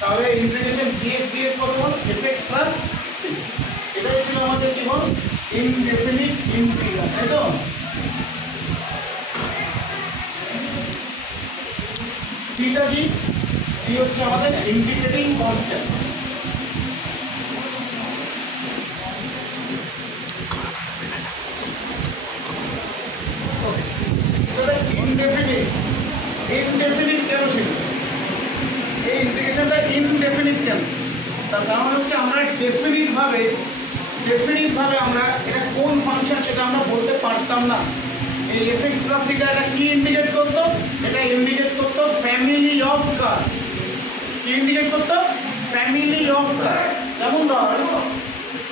তাহলে integration gx dx কত বল fx plus c। এটাই ছিল আমাদের কি বল ইনডেফিনিট ইন্টিগ্রাল, তাই তো? সিটা কি? সি হচ্ছে আমাদের ইন্টিগ্রেটিং কনস্ট্যান্ট। ইনডেফিনিট কেন ছিল? এই ইন্টিগ্রেশনটা ইনডেফিনিট কেন? তার কারণ হচ্ছে আমরা ডেফিনিট ভাবে আমরা এটা কোন ফাংশন সেটা আমরা বলতে পারতাম না। এই fx প্লাস c এটা কি ইন্ডিকেট করতো? এটা ইন্ডিকেট করতো ফ্যামিলি অফ কার। কি ইন্ডিকেট করতো? ফ্যামিলি অফ কার। যেমন ধর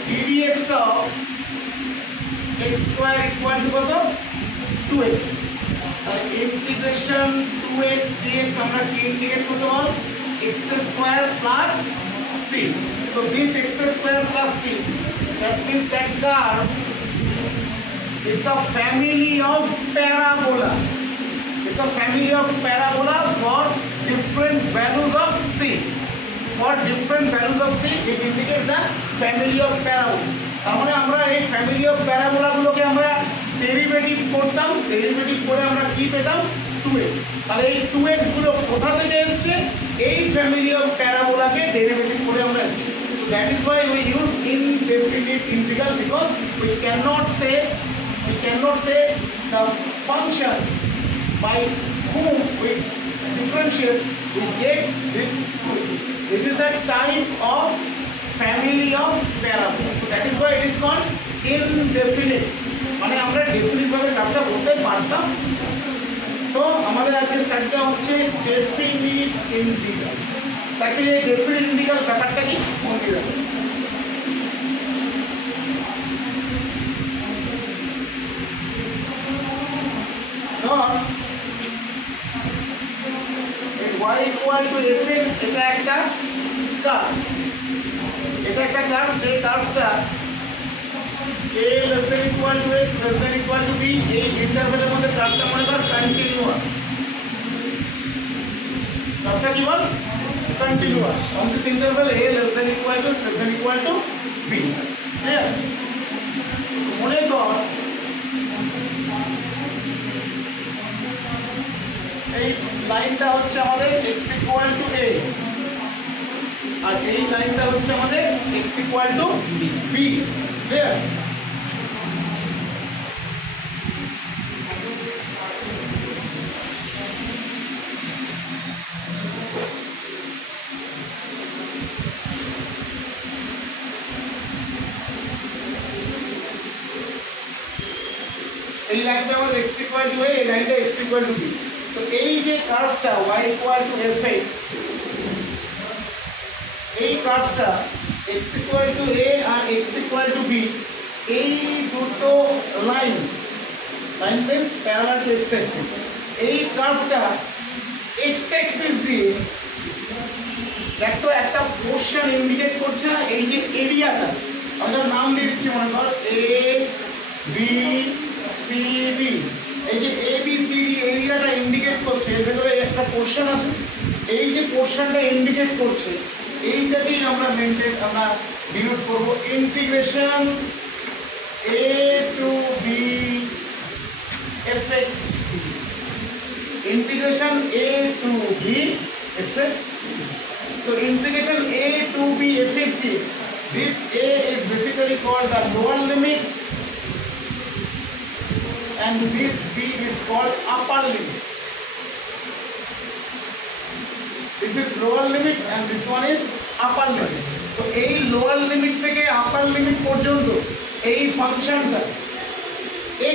ddx of x square equal to কত 2x, আর ইন্টিগ্রেশন 2x dx আমরা কি ইন্ডিকেট করতে বল x square plus c। so this x square plus c, that means that curve is a family of parabola. It's a family of parabola for different values of c. For different values of c, it indicates the family of parabola. তার মানে আমরা এই family of parabola গুলোকে আমরা derivative করতাম, derivative করে আমরা কি পেতাম 2x। তাহলে এই 2x গুলো কোথা থেকে এসেছে? এই ফ্যামিলি অফ প্যারাবোলাকে ডেরিভেটিভ করে আমরা এসেছি। So that is why we use indefinite integral, because we cannot say the function by whom we differentiate, we get this 2x. This is the type of family of parabola. So that is why it is called indefinite. মানে আমরা definite ভাবে কাজটা করতে পারতাম। তো আমাদের আজকে স্টাডিটা হচ্ছে ডেফিনিট ইন্টিগ্রাল। তাকে এই ডেফিনিট ইন্টিগ্রাল ব্যাপারটা কি মনে রাখবেন। ধর y ইকুয়াল টু fx, এটা একটা কার্ভ। এটা একটা কার্ভ, যে কার্ভটা a less than equal to x less than equal to b, এই ইন্টারভ্যালের মধ্যে কার্ভটা মনে কর কন্টিনিউয়াস। কার্ভটা কি বল continuous on this interval a less than equal to x less than equal to b। Clear? মনে কর এই লাইনটা হচ্ছে আমাদের x equal to a, আর এই লাইনটা হচ্ছে আমাদের x equal to b। Clear? এই লাইনটা আমাদের x equal to a, এই লাইনটা x equal to b। তো এই যে কার্ভটা y equal to fx, এই কার্ভটা x equal to a R x equal to b, এই দুটো line means parallel to x Axis, এই কার্ভটা x অ্যাক্সিস দিয়ে দেখো একটা পোরশন ইন্ডিকেট করছে না? এই যে এরিয়াটা আমরা নাম দিয়ে দিচ্ছি, মনে কর a b c d, এই যে a b c d এরিয়াটা ইন্ডিকেট করছে, এর ভেতরে একটা পোরশন আছে, এই যে পোরশনটা ইন্ডিকেট করছে এইটাকেই আমরা ডিনোট করব integration a to b fx, integration a to b fx. So integration a to b fx dx, this a is basically called the lower limit and this b is called upper limit. This is lower limit and this one is upper limit. So এই lower limit থেকে upper limit পর্যন্ত এই ফাংশনটা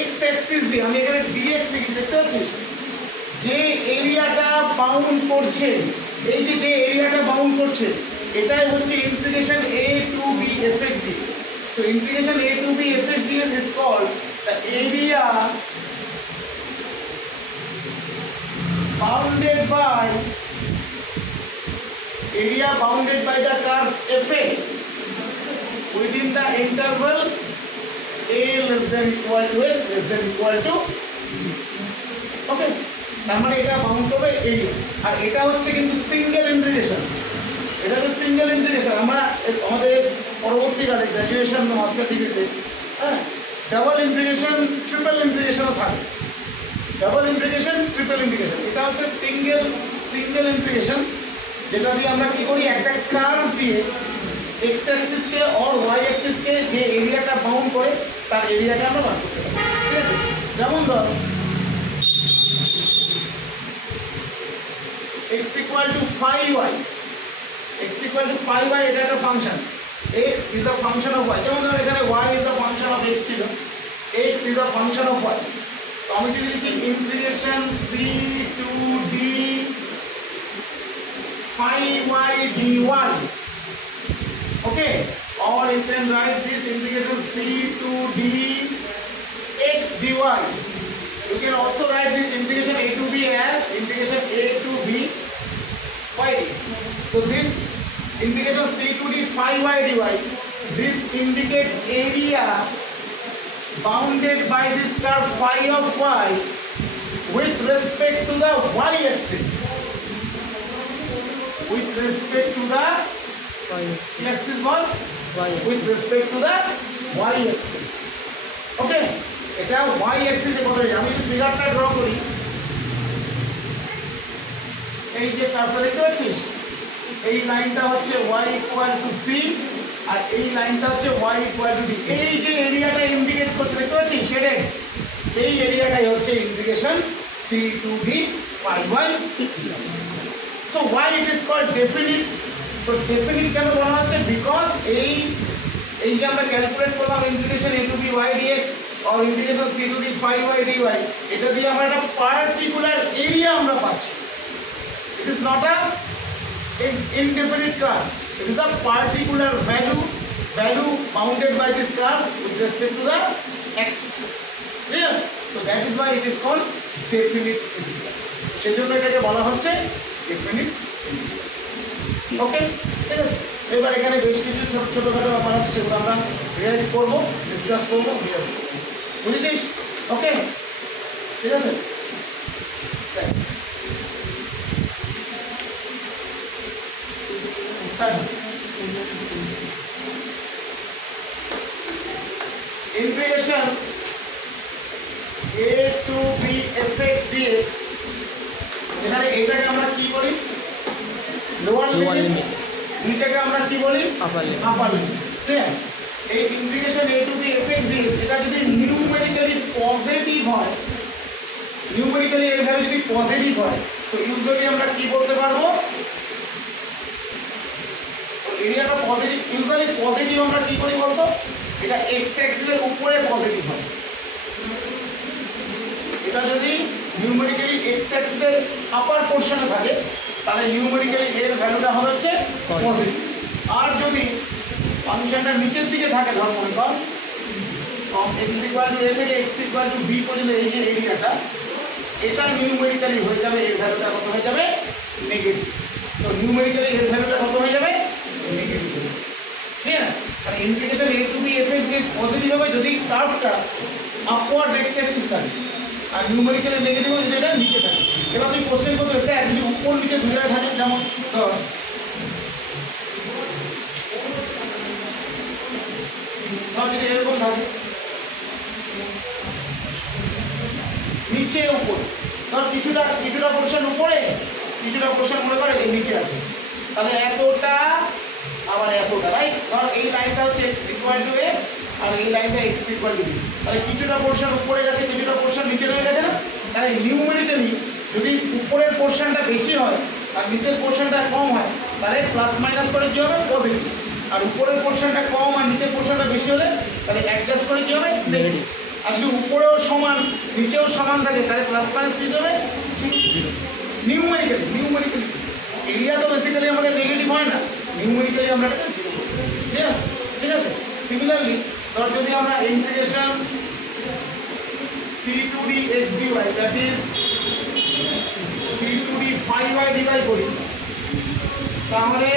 x Axis দিয়ে, আমি এখানে dx লিখি, দেখতে পাচ্ছিস যে এরিয়াটা বাউন্ড করছে, এই যে এরিয়াটা বাউন্ড করছে এটাই হচ্ছে integration a to b fx dx. So integration a to b fx dx is called the area bounded by the curve fx within the interval a less than equal to s less than equal to b. Okay, তার মানে এটা bound হবে area, আর এটা হচ্ছে কিন্তু single integration, পরবর্তীকালে graduation master ডিগ্রিতে হ্যাঁ ডাবল ইন্টিগ্রেশন ট্রিপল ইন্টিগ্রেশনও থাকে। ডাবল ইন্টিগ্রেশন ট্রিপল ইন্টিগ্রেশন এটা হচ্ছে সিঙ্গেল ইন্টিগ্রেশন, যেটা দিয়ে আমরা কি করি একটা কার্ভ দিয়ে এক্স অ্যাক্সিসকে আর ওয়াই অ্যাক্সিসকে যে এরিয়াটা বাউন্ড করে তার এরিয়াটা আমরা বার করতে পারি। ঠিক আছে, যেমন ধর x equal to 5y, x equal to 5y এটা একটা function, x is the function of y, যেমন ধর এখানে y is the function of x ছিল, x is the function of y, তো আমি যদি লিখি integration c to d 5y dy, okay, or you can write this integration c to d x dy. You can also write this integration a to b as integration a to b y dx. So this integration c to d 5y dy, this indicates area bounded by this curve phi of y with respect to the y axis. With respect to the axis what? With respect to the y axis. Okay. এটা y axis এ কথা, আমি যদি ফিগারটা draw করি, এই যে কার্ভটা দেখতে পাচ্ছিস, এই লাইনটা হচ্ছে y ইকুয়াল টু c আর এই লাইনটা হচ্ছে y ইকুয়াল টু d। এই যে এরিয়াটা ইন্ডিকেট করছে দেখতে পাচ্ছিস শেডেড, এই এরিয়াটাই হচ্ছে integration c to d 5y। তো why it is called definite? তো ডেফিনিট কেন বলা হচ্ছে? বিকজ এই যে আমরা ক্যালকুলেট করলাম integration a to b y dx और integration c to d 5y dy, এটা দিয়ে আমরা একটা পার্টিকুলার এরিয়া আমরা পাচ্ছি। It is not a indefinite curve, it is a particular value bounded by this curve with respect to the axis. Clear? So that is why it is called definite integral. সেজন্য এটাকে বলা হচ্ছে definite integral. ওকে, ঠিক আছে। এবার এখানে বেশ কিছু ছোটখাটো ব্যাপার আছে, সেগুলো আমরা রিয়ালাইজ করবো, ডিসকাস করবো, বুঝেছিস? ওকে, ঠিক আছে। Integration a to b fx dx, এখানে এইটাকে আমরা কি বলি? লোয়ার লিমিট, এইটাকে আমরা কি বলি? আপার লিমিট। ঠিক আছে, এই integration a to b fx dx এটা যদি নিউমেরিক্যালি পজিটিভ হয়, নিউমেরিক্যালি এর ভ্যালু যদি পজিটিভ হয়, তো ইউজুয়ালি আমরা কি বলতে পারবো? এরিয়াটা পজিটিভ, ইউজুয়ালি পজিটিভ আমরা কি করি বলতো? এটা এক্স অ্যাক্সিসের উপরে পজিটিভ হয়। এটা যদি নিউমেরিক্যালি এক্স অ্যাক্সিসের আপার পোরশনে থাকে, তাহলে নিউমেরিক্যালি এর ভ্যালুটা হবে হচ্ছে পজিটিভ। আর যদি ফাংশনটা নিচের দিকে থাকে, ধর মনে কর from x equal to a থেকে x ইকুয়াল টু b পর্যন্ত এই যে এরিয়াটা, এটা নিউমেরিক্যালি হয়ে যাবে, এর ভ্যালুটা কত হয়ে যাবে? নেগেটিভ। তো নিউমেরিক্যালি এর ভ্যালুটা কত হয়ে যাবে? নেগেটিভ। ঠিক আছে, মানে integration a to b fx dx positive হবে যদি কার্ভটা আপওয়ার্ড x অ্যাক্সিস থাকে, আর নিউমেরিক্যালি নেগেটিভ হবে যদি এটা নিচে থাকে। এবার তুমি কোশ্চেন করতে স্যার যদি উপর নিচে দুই জায়গায় থাকে, যেমন ধর যদি এরকম থাকে নিচে উপর, ধর কিছুটা পোরশন উপরে, কিছুটা পোরশন মনে করে নিচে আছে, তাহলে এতটা আবার এতটা, রাইট? ধর এই লাইনটা হচ্ছে x ইকুয়াল টু a আর এই লাইনটা x ইকুয়াল টু b, তাহলে কিছুটা পোরশন উপরে গেছে, কিছুটা পোরশন নিচে রয়ে গেছে না? তাহলে নিউমেরিক্যালি যদি উপরের পোরশনটা বেশি হয় আর নিচের পোরশনটা কম হয়, তাহলে প্লাস মাইনাস করে কি হবে? পজিটিভ। আর উপরের পোরশনটা কম আর নিচের পোরশনটা বেশি হলে তাহলে অ্যাডজাস্ট করে কি হবে? নেগেটিভ। আর যদি উপরেও সমান নিচেও সমান থাকে, তাহলে প্লাস মাইনাস কি হবে? নিউমেরিক্যালি এরিয়া তো বেসিক্যালি আমাদের নেগেটিভ হয় না, নিউমেরিক্যালি আমরা এটা জিরো করি। ঠিক আছে। সিমিলারলি ধর যদি আমরা integration c to d x dy, that is c to d 5y dy করি, তাহলে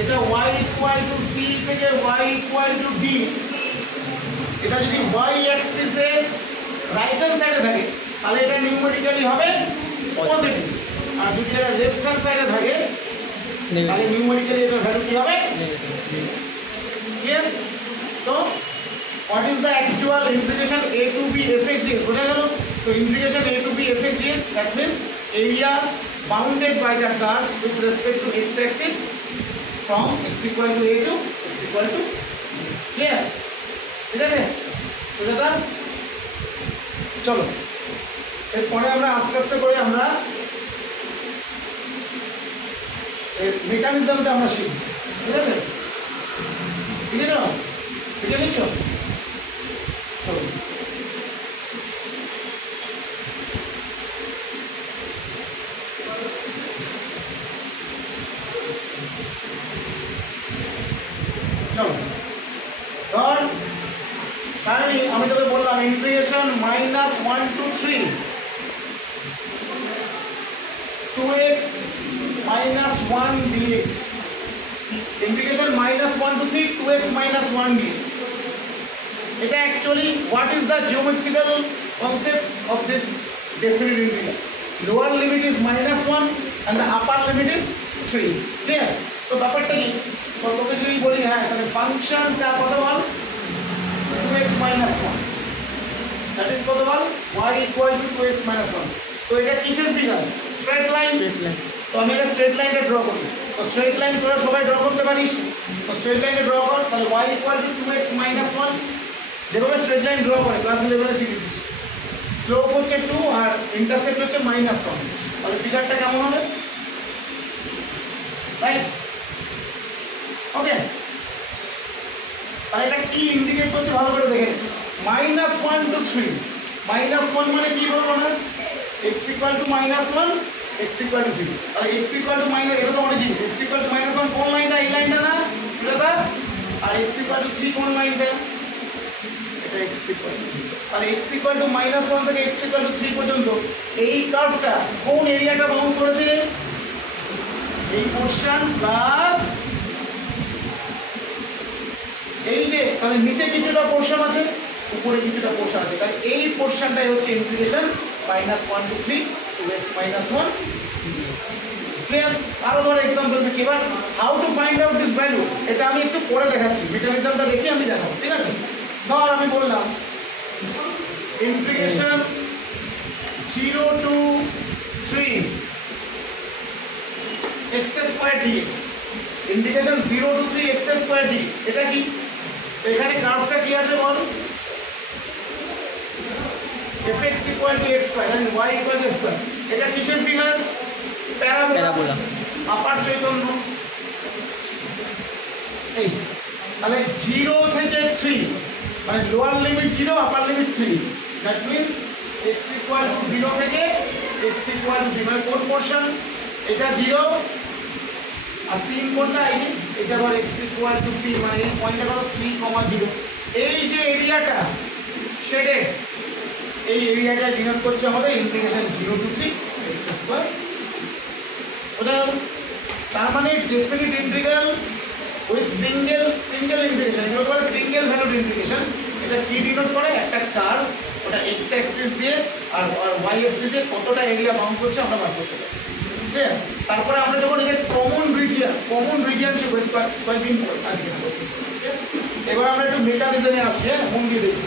এটা y ইকুয়াল টু c থেকে y ইকুয়াল টু d, এটা যদি y অ্যাক্সিসের রাইট হ্যান্ড সাইডে থাকে তাহলে এটা নিউমেরিক্যালি হবে পজিটিভ, আর যদি এটা লেফট হ্যান্ড সাইডে থাকে তাহলে নিউমেরিক্যালি এটার ভ্যালু কি হবে? নেগেটিভ। ক্লিয়ার? তো what is the actual integration a to b fx dx বোঝা গেল? so integration a to b fx dx, that means area bounded by the curve with respect to x axis from x equal to a to x equal to clear? ঠিক আছে? বুঝা? চলো এরপরে আমরা আস্তে আস্তে করে আমরা এই মেকানিজমটা আমরা শিখব। ঠিক আছে? ঠিক আছে? ঠিক আছে নিচ্ছ? চলো চলো ধর আমি তোকে বললাম integration -1 to 3 2x - 1 dx, integration -1 to 3 2x - 1 dx. এটা actually what is the geometrical concept of this definite integral? Lower limit is -1 and the upper limit is 3. Clear? তো ব্যাপারটা কি? তোকে যদি বলি হ্যাঁ তাহলে ফাংশনটা কত বল? 2x - 1, that is কত বল? y equal to 2x - 1. তো এটা কিসের ফিগার? Straight line. তো আমি একটা স্ট্রেট লাইনটা ড্র করি। তো স্ট্রেট লাইন তোরা সবাই ড্র করতে পারিস। তো স্ট্রেট লাইনটা ড্র কর, তাহলে y equal to 2x - 1, যেভাবে স্ট্রেট লাইন ড্র করে ক্লাস 11 এ শিখেছিস। স্লোপ হচ্ছে 2 আর ইন্টারসেপ্ট হচ্ছে -1, তাহলে ফিগারটা কেমন হবে? রাইট? ওকে, তাহলে এটা কি ইন্ডিকেট করছে ভালো করে দেখেন। -1 to 3, -1 মানে কি বলবো না? x equal to -1, x equal to 3, তাহলে x equal to - এটা তো অরিজিন, x equal to -1 কোন লাইনটা? এই লাইনটা না এটা? আর x equal to 3 কোন লাইনটা? এটা x equal to 3, তাহলে x equal to -1 থেকে x equal to 3 পর্যন্ত এই কার্ভটা কোন এরিয়াটা বাউন্ড করেছে? এই পোরশন প্লাস এই যে, তাহলে নিচে কিছুটা পোরশন আছে, উপরে কিছুটা পোরশন আছে, তাই এই পোরশনটাই হচ্ছে ইন্টিগ্রেশন -1 to 3 2x - 1 ক্লিয়ার? আরো ধর एग्जांपल দিচ্ছি। এবার how to find out this value এটা আমি একটু পরে দেখাচ্ছি, মেকানিজমটা দেখি আমি দেখাবো। ঠিক আছে? ধর আমি বললাম integration 0 to 3 x² dx, integration 0 to 3 x² dx, এটা কি? এখানে কার্ভটা কি আছে বল? fx equal to x² and y equal to x², এটা কিসের ফিগার? প্যারাবোলা, আপার চৈতন্য। এই তাহলে 0 থেকে 3 মানে lower limit 0 upper limit 3, that means x equal to 0 থেকে x equal to 3 মানে কোন পোরশন? এটা 0 আর 3 কোনটা? এটা আবার x equal to 3 মানে এই পয়েন্টটা হলো 3, 0। এই যে এরিয়াটা শেডেড, এই এরিয়াটা ডিনোট করছে আমাদের ইন্টিগ্রেশন 0 to 3 x²। ওটা তার মানে definite integral with single integration, এটা বলে সিঙ্গেল ভ্যালুড ইন্টিগ্রেশন। এটা কি ডিনোট করে? একটা কার্ভ, ওটা x অ্যাক্সিস দিয়ে আর y অ্যাক্সিস দিয়ে কতটা এরিয়া বাউন্ড করছে আমরা বার করতে পারি। ঠিক আছে? তারপরে আমরা যখন এর কমন রিজিয়ন শিখব কয়েকদিন পরে আজকে। এবার আমরা একটু মেকানিজমে আসছি, মন দিয়ে দেখি।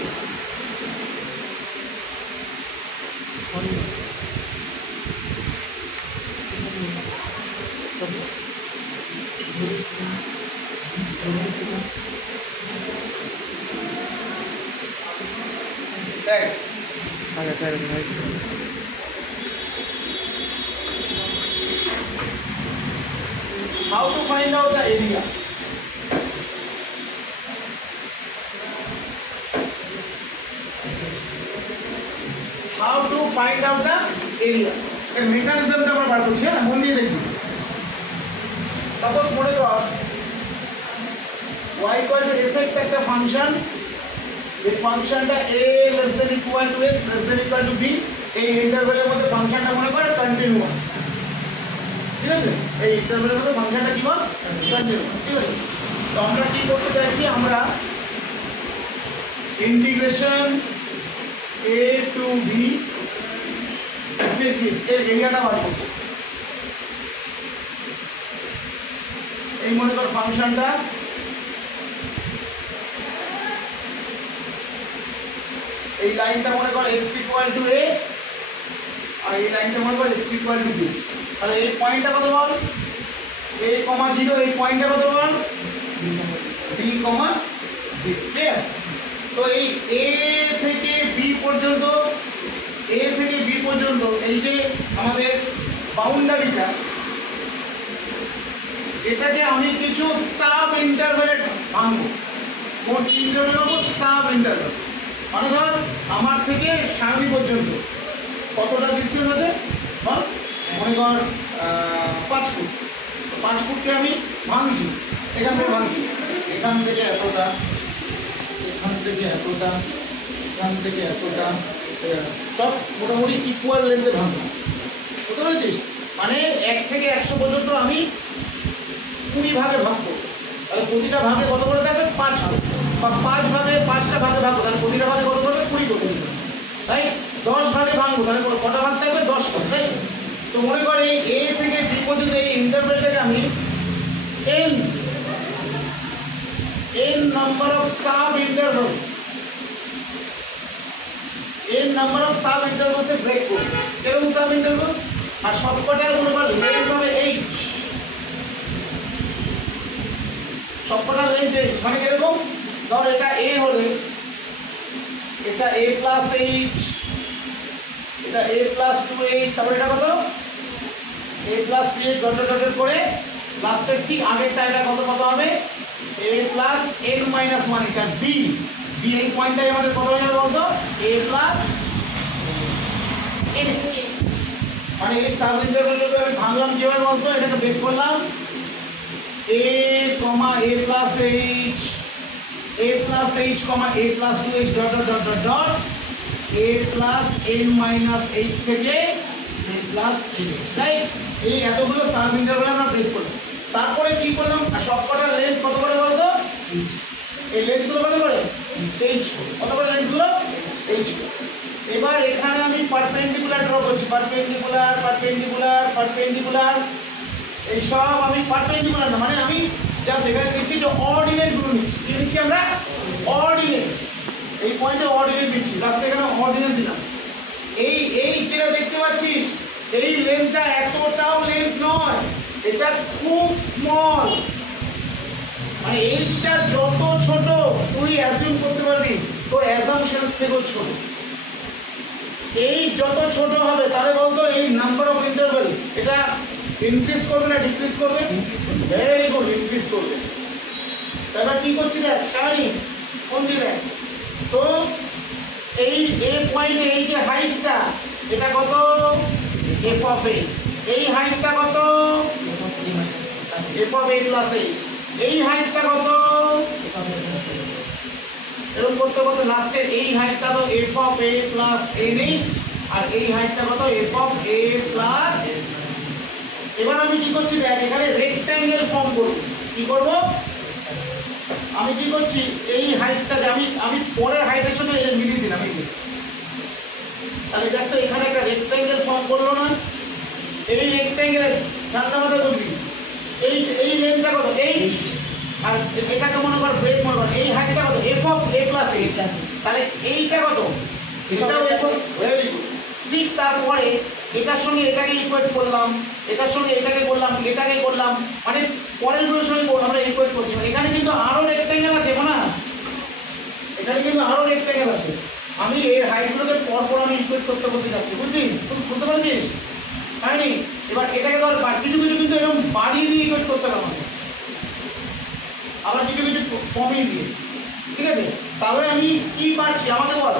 দেখ how to find out the area? How to find out the area? এর মেকানিজমটা আমরা বার করছি, হ্যাঁ মন দিয়ে দেখি। সাপোজ মনে কর y equal to fx একটা ফাংশন, এই ফাংশনটা a less than equal to x less than equal to b, এই ইন্টারভ্যালের মধ্যে ফাংশনটা মনে কর কন্টিনিউয়াস। ঠিক আছে? এই ইন্টারভ্যালের মধ্যে ফাংশনটা কি বল? কন্টিনিউয়াস। ঠিক আছে? তো আমরা কি করতে চাইছি? আমরা integration a to b fx এর এরিয়াটা বার করব। এই মনে কর ফাংশনটা এই লাইনটা মনে কর x ইকুয়াল টু a, আর এই লাইনটা মনে কর x ইকুয়াল টু b। তাহলে এই পয়েন্টটা কত বল, a, 0, এই পয়েন্টটা কত বল, b, 0। ক্লিয়ার? তো এই a থেকে b পর্যন্ত, a থেকে b পর্যন্ত এই যে আমাদের বাউন্ডারিটা, এটাকে আমি কিছু সাব ইন্টারভ্যালে ভাঙবো। কোন ইন্টারভ্যাল ভাঙবো? Sub interval. মানে ধর আমার থেকে সামনে পর্যন্ত কতটা ডিস্টেন্স আছে বল, মনে কর 5 ফুট। 5 ফুটকে আমি ভাঙছি, এখান থেকে ভাঙছি, এখান থেকে এতটা, এখান থেকে এতটা, এখান থেকে এতটা, সব মোটামুটি ইকুয়াল লেন্থে ভাঙবো। বুঝতে পেরেছিস? মানে 1 থেকে 100 পর্যন্ত আমি 20 ভাগে ভাগ করবো। তাহলে প্রতিটা ভাগে কত করে থাকবে? 5 হবে, বা 5 ভাগে 5টা ভাগে ভাগবো, তাহলে প্রতিটা ভাগে কত করবে? 20 করবে। তাই 10 ভাগে ভাঙবো, তাহলে কটা ভাগ থাকবে? 10 করে। তাই তো মনে কর এই a থেকে b পর্যন্ত এই ইন্টারভ্যালটাকে আমি n number of sub intervals, n number of sub ইন্টারভ্যালসে ব্রেক করব। এরকম সাব ইন্টারভ্যালস, আর সবকটার মনে কর লেন্থ হবে h, সবকটার লেন্থ h। মানে এরকম ধর এটা a হলে এটা a প্লাস h, এটা a প্লাস 2h, তারপর এটা কত a plus 3h dot dot করে লাস্টের ঠিক আগেরটা এটা কত কত হবে a plus n minus 1h। আর b, এই পয়েন্টটাই আমাদের কত হয়ে যাবে বলতো? a plus nh। মানে এই সাব ইন্টারভ্যালটাকে আমি ভাঙলাম কিভাবে বলতো? এটাকে বের করলাম a, a plus h, a plus h, a plus 2h dot dot dot dot a plus n minus h থেকে a প্লাস nh। রাইট? এই এতগুলো সাব ইন্টারভ্যাল আমরা ব্রেক করলাম। তারপরে কি করলাম? সবকটার লেন্থ কত করে বলতো? এই লেন্থগুলো কত করে? h। কত করে লেন্থগুলো? h। এবার এখানে আমি পারপেন্ডিকুলার ড্র করছি, পারপেন্ডিকুলার, পারপেন্ডিকুলার, পারপেন্ডিকুলার, এই সব আমি পারপেন্ডিকুলার না, মানে আমি জাস্ট এখানে দিচ্ছি যে অর্ডিনেট গুলো নিচ্ছি। কি নিচ্ছি আমরা? অর্ডিনেট। এই পয়েন্টে অর্ডিনেট দিচ্ছি, লাস্টে এখানে অর্ডিনেট দিলাম। এই যেটা দেখতে পাচ্ছিস, এই লেন্থটা এতটাও লেন্থ নয়, এটা খুব স্মল। মানে এইচটা যত ছোট তুই অ্যাজিউম করতে পারবি, তোর অ্যাজাম্পশন থেকেও ছোট। এই যত ছোট হবে তাহলে বলতো এই নাম্বার অফ ইন্টারভ্যাল এটা ইনক্রিজ করবে না ডিক্রিজ করবে? ভেরি গুড, ইনক্রিজ করবে। এবার কি করছি দেখ, জানি কোন দিকে? তো এই এ পয়েন্টে এই যে হাইটটা, এটা কত? f of a। এই হাইটটা কত? f of a plus h। এই হাইটটা কত? এরকম করতে করতে লাস্টে এই হাইটটা তো f of a plus nh, আর এই হাইটটা কত? f of a plus. এবার আমি কি করছি দেখ, এখানে রেক্ট্যাঙ্গেল ফর্ম করব। কি করব? আমি কি করছি, এই হাইটটাকে আমি পরের হাইটের সাথে মিলিয়ে দিলাম। তাহলে দেখ তো এখানে একটা রেক্ট্যাঙ্গেল ফর্ম করলো না? এই রেক্ট্যাঙ্গেলের ঠান্ডা মাথা করবি, এই লেন্থটা কত? h, আর এটাকে মনে কর ব্রেক মনে কর, এই হাইটটা কত? f of a plus h। তাহলে এইটা কত? এটাও f অফ। Very good. ঠিক তারপরে এটার সঙ্গে এটাকে ইকুয়েট করলাম, এটার সঙ্গে এটাকে করলাম, এটাকে করলাম, মানে পরের গুলোর সঙ্গে আমরা ইকুয়েট করছি। এখানে কিন্তু আরো রেক্ট্যাঙ্গেল আছে না? এখানে কিন্তু আরো রেক্ট্যাঙ্গেল আছে। আমি এর হাইটগুলোকে পরপর আমি ইকুয়েট করতে করতে যাচ্ছি, বুঝলি? তুমি বুঝতে পারছিস? হয়নি? এবার এটাকে ধর কিছু কিছু কিন্তু এরকম বাড়িয়ে দিয়ে ইকুয়েট করতে হবে আমাকে, আবার কিছু কিছু কমিয়ে দিয়ে। ঠিক আছে? তাহলে আমি কি পাচ্ছি আমাকে বল?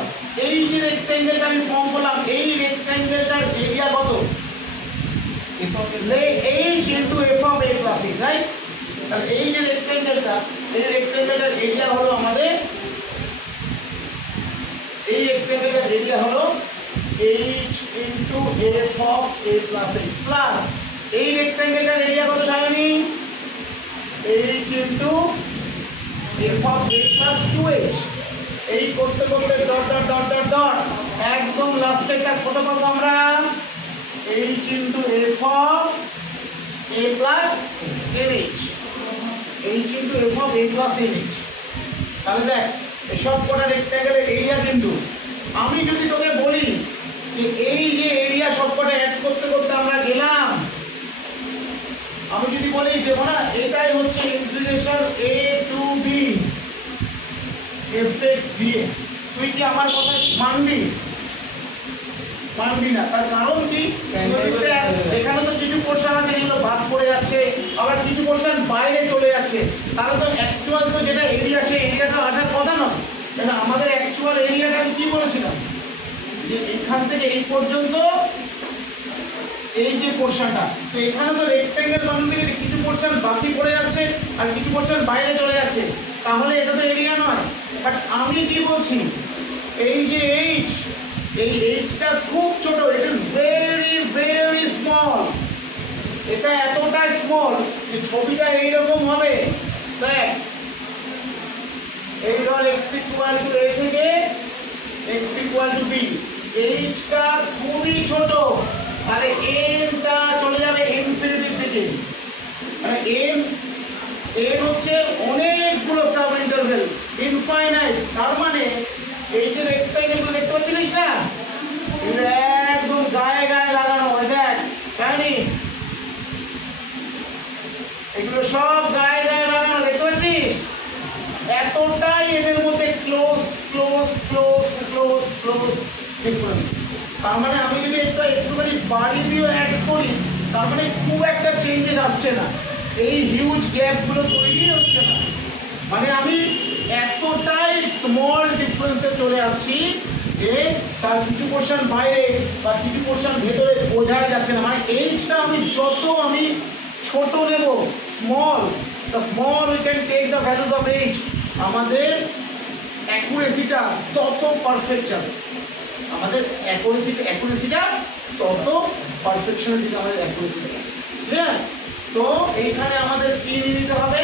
এই যে রেক্ট্যাঙ্গেলটা আমি ফর্ম করলাম, এই রেক্ট্যাঙ্গেলটার এরিয়া কত? h into f of a plus h। Right? তাহলে এই যে রেক্ট্যাঙ্গেলটা, এই রেক্ট্যাঙ্গেলটার এরিয়া হলো আমাদের, এই রেক্ট্যাঙ্গেলটার এরিয়া হলো h into f of a plus h plus এই রেক্ট্যাঙ্গেলটার এরিয়া কত জানি? h into f of a plus 2h। এই করতে করতে dot dot dot dot dot একদম লাস্টেরটা কত পাবো আমরা? h into f of a plus nh, h into f of a plus nh। তাহলে দেখ এই সব কটা রেক্ট্যাঙ্গেলের এরিয়া কিন্তু আমি যদি তোকে বলি যে এই যে এরিয়া সবকটা অ্যাড করতে করতে আমরা গেলাম, আমি যদি বলি যে না এটাই হচ্ছে integration a to b fx dx, তুই কি আমার কথা মানবি? মানবি না। তার কারণ কি? এখানে তো কিছু পোর্শন আছে যেগুলো বাদ পড়ে যাচ্ছে, আবার কিছু পোর্শন বাইরে চলে যাচ্ছে, তাহলে তো অ্যাকচুয়াল তো যেটা এরিয়া আছে এরিয়াটা আসার কথা নয়। তাহলে আমাদের অ্যাকচুয়াল এরিয়াটা আমি কি বলেছিলাম যে এখান থেকে এই পর্যন্ত এই যে পোর্শনটা, তো এখানে তো রেক্ট্যাঙ্গেল বানানো থেকে কিছু পোর্শন বাকি পড়ে যাচ্ছে আর কিছু পোর্শন বাইরে চলে যাচ্ছে, তাহলে এটা তো এরিয়া নয়। বাট আমি কি বলছি, এই যে এইচ, এই এইচটা খুব ছোট, it is very very small, এটা এতটা স্মল যে ছবিটা এইরকম হবে। দেখ এই ধর x ইকুয়াল টু a থেকে x ইকুয়াল টু b, এইচটা খুবই ছোট, তাহলে এনটা চলে যাবে ইনফিনিটির দিকে। মানে এন হচ্ছে অনেকগুলো সাব ইন্টারভেল, ইনফাইনাইট। তার মানে এই যে রেক্ট্যাঙ্গেলগুলো দেখতে পাচ্ছিস না, এটা একদম গায়ে গায়ে লাগানো, দেখ জানি এগুলো সব গায়ে গায়ে লাগানো, দেখতে পাচ্ছিস? এতটাই এদের মধ্যে close close close close close difference. তার মানে আমি যদি একটুখানি বাড়ি দিয়েও অ্যাড করি, তার মানে খুব একটা চেঞ্জেস আসছে না, এই হিউজ গ্যাপগুলো তৈরি হচ্ছে না। মানে আমি এতটাই স্মল ডিফারেন্সে চলে আসছি যে তার কিছু পোর্শন বাইরে বা কিছু পোর্শন ভেতরে বোঝাই যাচ্ছে না। মানে এইচটা আমি যত আমি ছোট নেব, small, the small we can take the values of h, আমাদের অ্যাকুরেসিটা তত পারফেক্ট যাবে, আমাদের অ্যাকুরেসিটা তত পারফেকশনের দিকে আমাদের অ্যাকুরেসিটা যাবে। ক্লিয়ার? তো এইখানে আমাদের কি নিতে হবে,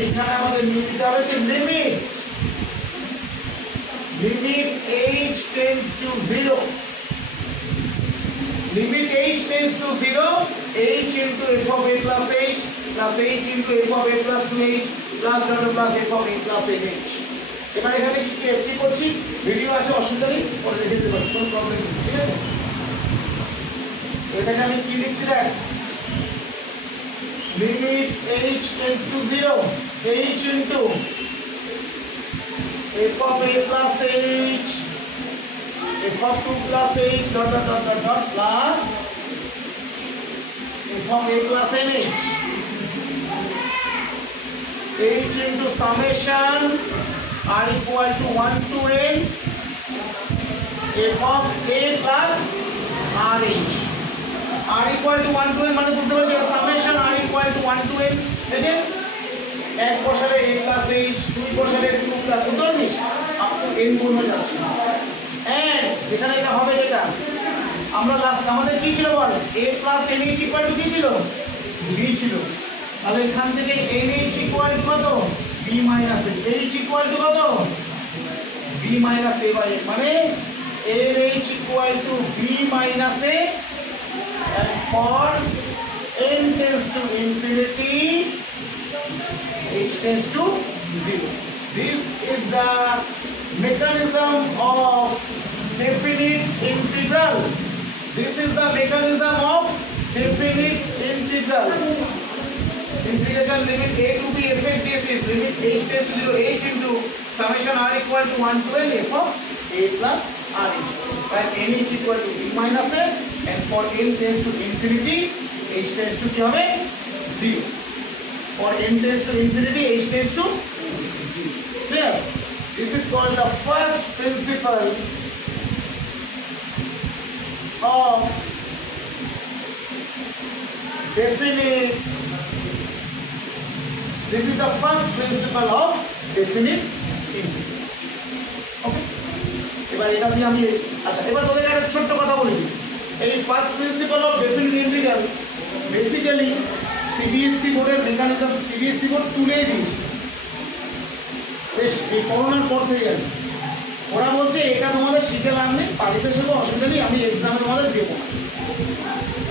এইখানে আমাদের নিতে হবে যে limit h tends to 0, limit h tends to 0, h into f of a plus h plus h into f of a plus 2h plus dot plus f of a plus nh। এবার এখানে কি করছি, video আছে, অসুবিধা নেই, পরে দেখে দিতে পারি, কোনো প্রবলেম নেই। ঠিক আছে, এটাকে আমি কি লিখছি দেখ, limit h tends to 0, h into f of a plus h, f of 2 plus h dot dot dot dot dot plus f of a plus nh, h into summation r equal to 1 to n f of a plus rh, r equal to 1 to n মানে বুঝতে পারছো summation r equal to 1 to n, দেখেন এক বসালে a plus h, দুই বসালে 2 plus, বুঝতে পারছিস আপ টু n পর্যন্ত যাচ্ছে। এন্ড এখানে এটা হবে যেটা আমরা লাস্ট আমাদের কি ছিল বল, a plus nh equal to কি ছিল, b ছিল, তাহলে এখান থেকে nh equal to কত, b minus a, h equal to কত, b minus a by a, মানে h equal to b minus a, and for n tends to infinity h tends to 0. This is the mechanism of definite integral. This is the mechanism of definite integral. Integration limit a to b fx dx is limit h tends to 0, h into summation r equal to 1 to n f of a plus rh, where nh equal to b minus a, and for n tends to infinity h tends to কি হবে 0, for n tends to infinity h tends to 0. Clear? This is called the first principle of definite, this is the first principle of definite integral. Okay, এবার এটা দিয়ে আমি আচ্ছা এবার তোদের একটা ছোট্ট কথা বলি, এই first principal of definite integral basically CBSE বোর্ডের মেকানিজম, সিবিএসসি বোর্ড তুলে দিয়েছে বেশ এই করোনার পর থেকে। ওরা বলছে এটা তোমাদের শিখে লাভ নেই, বাড়িতে সেটা অসুবিধা নেই, আমি এক্সামে তোমাদের দেবো না,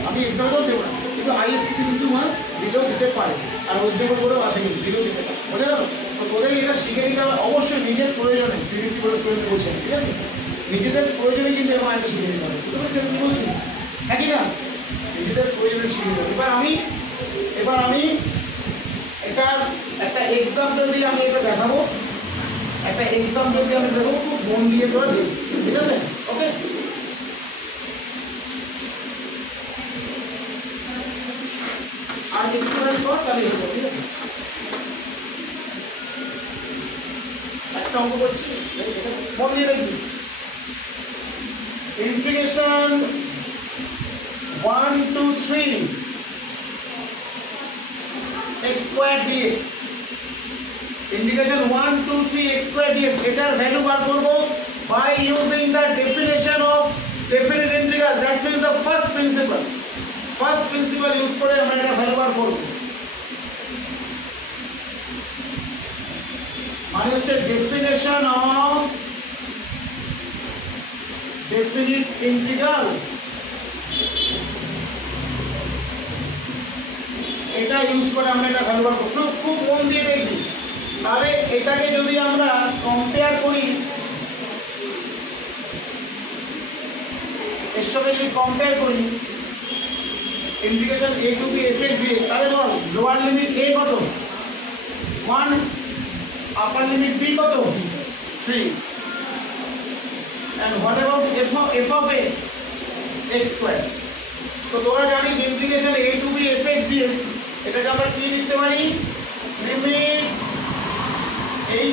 আমি এক্সামেও দেবো না, কিন্তু আইএসসি কিন্তু তোমার দিলেও দিতে পারে, আর ওয়েস্ট বেঙ্গল বোর্ডেও আসে কিন্তু দিলেও দিতে পারে, বোঝা গেল? তো তোদের এটা শিখে নিতে হবে অবশ্যই, নিজের প্রয়োজনে সিবিএসসি বোর্ডের স্টুডেন্ট বলছেন, ঠিক আছে? নিজেদের প্রয়োজনে কিন্তু এরকম একটা শিখে নিতে হবে, বুঝতে পারছি আমি কি বলছি? হ্যাঁ কি না? নিজেদের প্রয়োজনে শিখে নিতে হবে। এবার আমি এটার একটা এক্সাম্পল দিয়ে আমি এটা দেখাবো, একটা এক্সাম্পল দিয়ে আমি দেখাবো, খুব মন দিয়ে তোরা দেখবি, ঠিক আছে? ওকে, আর একটুখানি পর তাহলে হলো, ঠিক আছে? একটা অঙ্ক করছি, মন দিয়ে দেখবি। Integration 1 2 3 x square dx, integration 1 2 3 x square dx, এটার ভ্যালু বার করব by using the definition of definite integral, that means the first principle use করে আমরা এটা ভ্যালু বার করব। মানে হচ্ছে ডেফিনেশন অফ ডেফিনিট ইন্টিগ্রাল, এটা ইউজ করে আমরা এটা ভ্যালু বার করব। খুব মন দিয়ে দেখবি, তাহলে এটাকে যদি আমরা কম্পেয়ার করি, এর সঙ্গে যদি কম্পেয়ার করি integration a to b fx dx, তাহলে বল লোয়ার লিমিট a কত 1, আপার লিমিট b কত 3, and what about f of x square? তো তোমরা জানিস integration a to b fx dx, এটাকে আমরা কি লিখতে পারি? Limit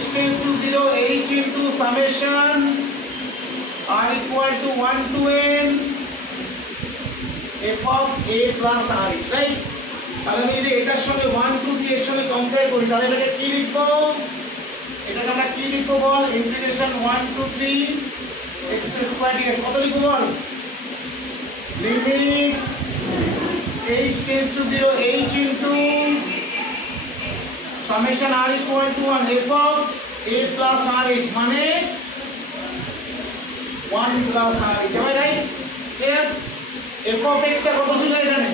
h tends to 0 h into summation r equal to 1 to n f of a plus rh, right? তাহলে আমি যদি এটার সঙ্গে 1 2 3 এর সঙ্গে কম্পেয়ার করি, তাহলে এটাকে কি লিখবো? এটাকে আমরা কি লিখবো বল? ইন্টিগ্রেশন 1 2 3 x স্কয়ার dx, কত লিখবো বল? Limit h tends to 0 h into summation r equal to 1 f of a plus rh, মানে 1 plus rh, am I right? Clear? f of x টা কত ছিল এখানে?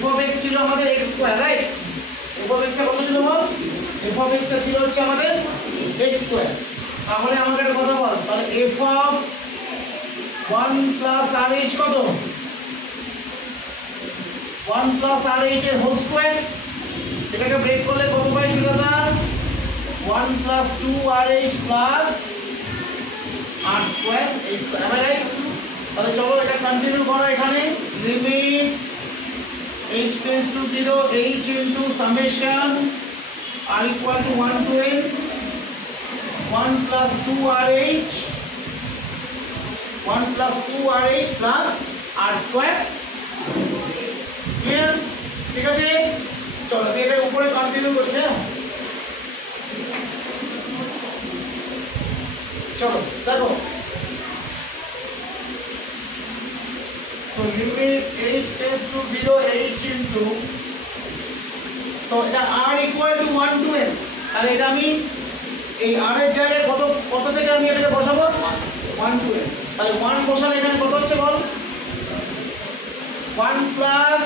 f of x ছিল আমাদের x square, right? f of x টা কত ছিল বল? f of x টা ছিল হচ্ছে আমাদের x স্কয়ার। তাহলে আমাদের কত বল? তাহলে f of 1 plus rh কত? 1 plus rh এর হোল স্কয়ার, এটাকে ব্রেক করলে কত পাই Sujata? 1 plus 2rh plus r square h square, am I right? তাহলে চলো এটা কন্টিনিউ করো। এখানে limit h tends to 0 h into summation r equal to 1 to n 1 plus 2rh 1 plus 2rh plus r square, clear? ঠিক আছে, চলো এটা উপরে কন্টিনিউ করছে। চলো দেখো, so limit h tends to 0 h into, so এটা r equal to 1 to n, আর এটা আমি এই r এর জায়গায় কত থেকে আমি এটাকে বসাবো? 1 to n, তাহলে 1 বসালে এখানে কত হচ্ছে বল? 1 plus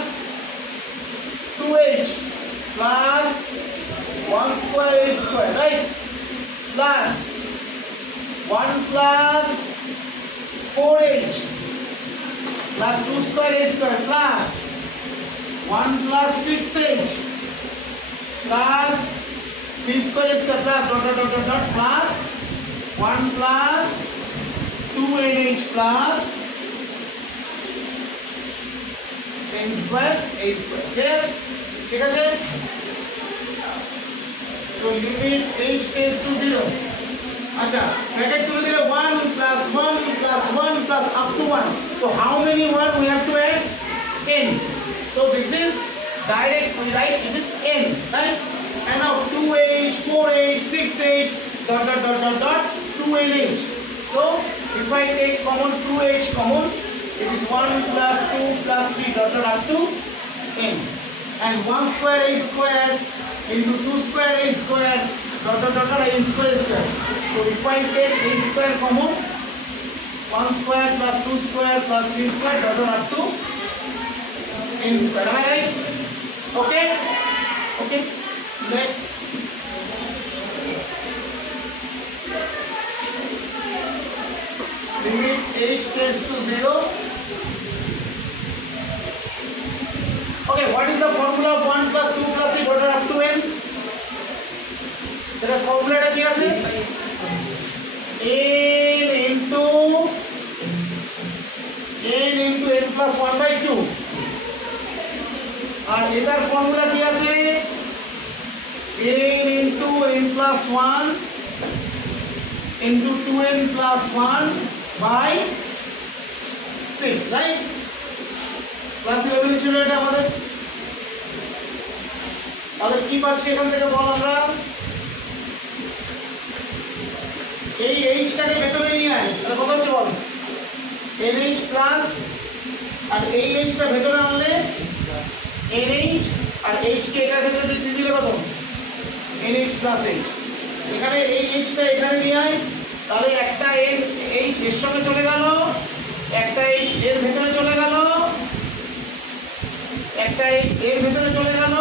2h plus 1 square h square, right? Plus 1 plus 4h plus 2 square h square plus 1 plus 6h plus 3 square h square plus dot plus 1 plus 2nh plus n square h square, clear? ঠিক আছে, so limit h tends to 0, আচ্ছা bracket তুলে দিলে 1 plus 1 plus 1 plus up to 1, so how many 1 we have to add? n, so this is direct, we write it is n, right? And now 2h 4h 6h dot 2nh, so if I take common 2h common, it is 1 plus 2 plus 3 dot up to n, and 1 square h square into 2 square h square dot n square square, so if I take h square common, 1 square plus 2 square plus 3 square dot up to n square, am I right? Okay, okay, next h tends to 0. Okay, what is the formula of 1 plus 2 plus 3 order up to n? The formula কি আছে? n into n plus 1 by 2. আর এটার formula কি আছে? n into n plus 1 into 2n plus 1 by 6, right? Class 11 ছিল এটা আমাদের। তাহলে কি পাচ্ছি এখান থেকে বল আমরা? এই h টাকে ভেতরে নিয়ে আয়, তাহলে কত হচ্ছে বল? nh প্লাস, আর এই h টা ভেতরে আনলে nh, আর h কে এটার ভেতরে দিয়ে দিলে কত? nh plus h। এখানে এই h টা এখানে নিয়ে আয়, তাহলে একটা n h এর সঙ্গে চলে গেল, একটা h এর ভেতরে চলে গেল, একটা h এর ভেতরে চলে গেল,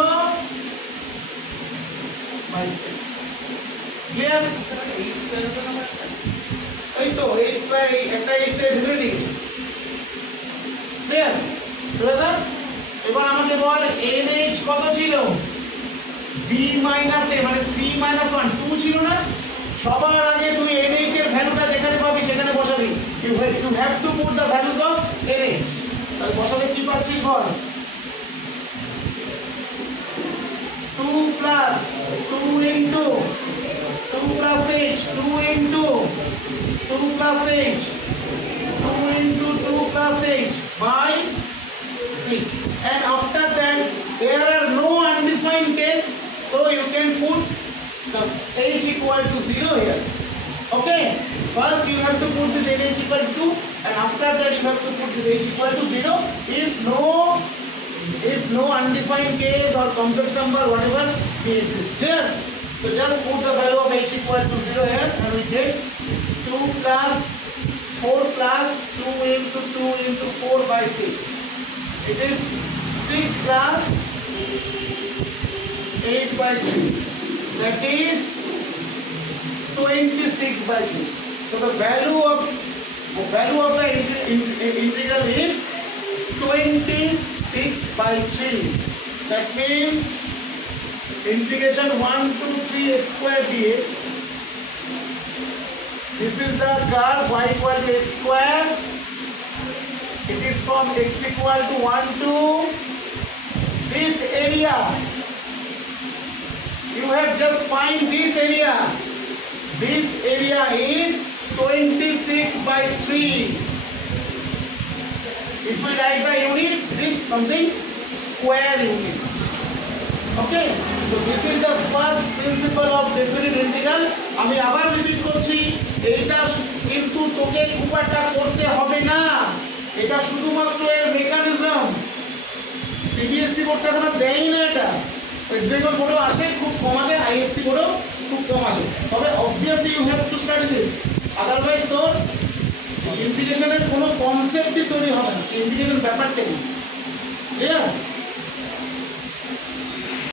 ক্লিয়ার? এই তো h স্কয়ার একটা h এর ভেতরে নিয়েছি, ক্লিয়ার? দাদা এবার আমাকে বল nh কত ছিল? b মাইনাস a মানে 3 মাইনাস 1 2 ছিল না? সবার আগে তুমি nh এর ভ্যালুটা যেখানে পাবি সেখানে বসাবি। You have to put the values of nh। তাহলে বসালে কি পাচ্ছিস বল? 2 plus 2 into 2 plus h, 2 into 2 plus h, 2 into 2 plus h by 6. And after that there are no undefined case, so you can put the h equal to 0 here. Okay, first you have to put this h equal to 2, and after that you have to put this h equal to 0 if no undefined case or complex number whatever exists. Clear? So just put the value of h equal to 0 here, and we get 2 plus 4 plus 2 into 2 into 4 by 6. It is 6 plus 8 by 3. That is 26 by 3. So the value of the integral is 26 by 3. That means integration 1 to 3 x square dx. This is the curve y equal to x square. It is from x equal to 1 to this area. You have just find this area. This area is 26 by 3. If we write the unit, it is something square unit. Okay, so this is the first principle of definite integral. আমি আবার repeat করছি, এইটা কিন্তু তোকে খুব একটা করতে হবে না, এটা শুধুমাত্র এর মেকানিজম। সিবিএসসি বোর্ডটা কোনো দেয় না, এটা ওয়েস্ট বেঙ্গল বোর্ডও আসে, খুব কম আসে, আইএসসি বোর্ডও খুব কম আসে। তবে obviously you have to study this, otherwise তোর ইন্টিগ্রেশনের কোনো কনসেপ্টই তৈরি হবে না, ইন্টিগ্রেশন ব্যাপারটাই। ক্লিয়ার?